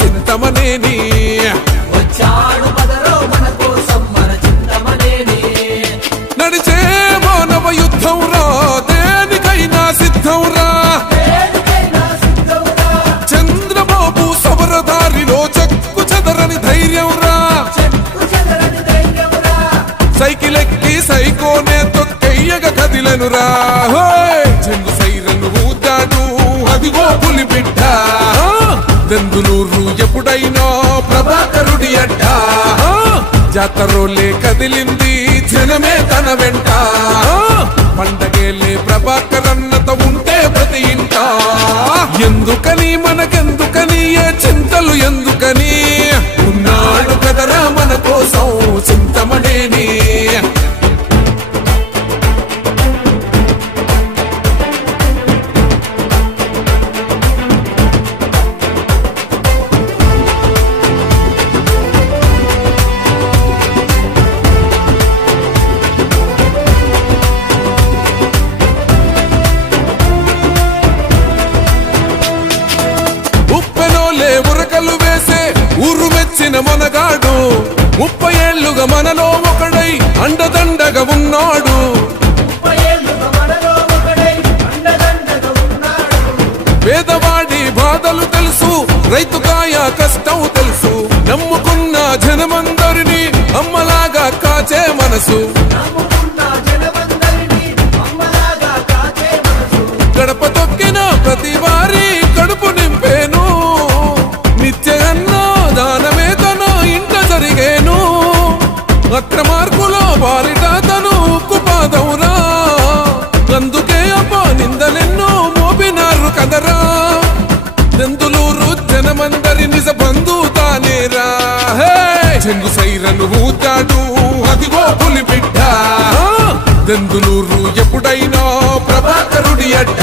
చింతమనేని వచ్చాడు బదరో మన కోసం మన చింతమనేని నడిచే మానవ యుద్ధం రా దేనికైనా సిద్ధం రా చంద్రబాబు సమరదారిలో చెక్కు చెదరని ధైర్యం రా సైకిల్ ఎక్కి సైకోనే తొక్కెయ్యగ కదిలెనురా చెంగు సైరను ఊదాడు అదిగో పులి బిడ్డ దెందులూరు ఎప్పుడైనా ప్రభాకరుడి అడ్డ జాతరోలే కదిలింది జనమే తన వెంట పండగేలే ప్రభాకరన్నత ఉంటే ప్రతి ఇంట ఎందుకని మనకెందుకని ఏ చింతలు ఎందుకని ఉన్నాడు కదరా మన కోసం చింతమనేని ఉరకలు వేసే ఊరు మెచ్చిన మనగాడు 30 ఏళ్లుగా మనలో ఒకడై అండదండగా ఉన్నాడు పేదవాడి బాధలు తెలుసు రైతుకాయ కష్టం తెలుసు నమ్ముకున్న జనమందరినీ అమ్మలాగా కాచే మనసు గడప తొక్కిన ప్రతి వారి కడుపు నింపేను దానమే తన ఇంట జరిగేను అక్రమార్కులో బారిట తను ఉక్కుపాదవురా అందుకే అప్ప నిందలెన్నో మోపినారు కదరా దెందులూరు జనమందరి నిజ బంధు తానేరా చెంగు సైరను ఊతాడు అదిగో పులి బిడ్డ దెందులూరు ఎప్పుడైనా ప్రభాకరుడి అడ్డ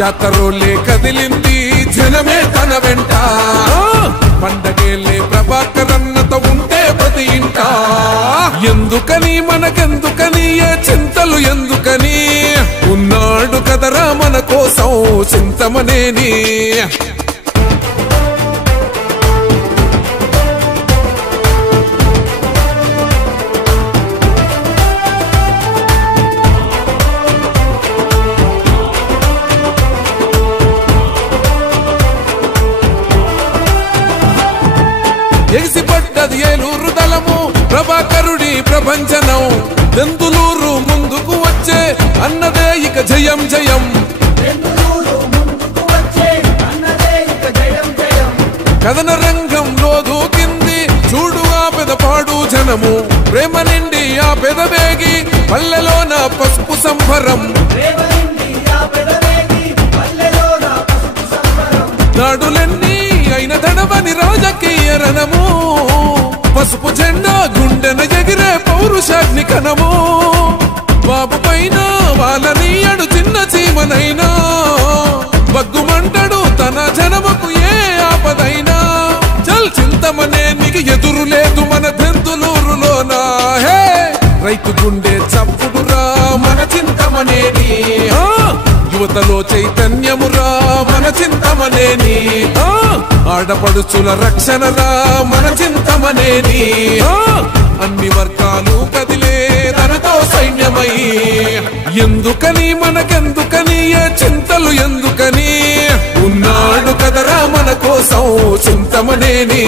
జాతరోలే కదిలింది జనమే తన వెంట పండగేలే ప్రభాకరన్నత ఉంటే ప్రతి ఇంట ఎందుకని మనకెందుకని ఏ చింతలు ఎందుకని ఉన్నాడు కదరా మన కోసం చింతమనేని ఎగిసిపడ్డది ఏలూరు దళము ప్రభాకరుడి ప్రభంజనం దెందులూరు ముందుకు వచ్చే అన్నదే ఇక జయం జయం కథన రంగంలో దూకింది చూడు ఆ పెదపాడు జనము ప్రేమ నిండి ఆ పెదవేగి పల్లెలోన పసుపు సంభరం నాడులెన్ని అయిన తడవని రాజకీయ రణము పసుపు జెండా గుండెన ఎగిరే పౌరుషాగ్ని కనము బాబు పైన వాళ్ళని అడు చిన్న చీమనైనా బగ్గుమంటడు తన జనముకు ఏ ఆపదైనా చల్ చింతమనేనికి ఎదురు లేదు మన దెందులూరులోనా హే రైతు గుండె చప్పుడురా మన చింతమనేని యువతలో చైతన్యమురా మన చింతమనేని ఆడపడుచుల రక్షణరా మన చింతమనేని అన్ని వర్గాలు కదిలే తనతో సైన్యమై ఎందుకని మనకెందుకని ఏ చింతలు ఎందుకని ఉన్నాడు కదరా మన కోసం చింతమనేని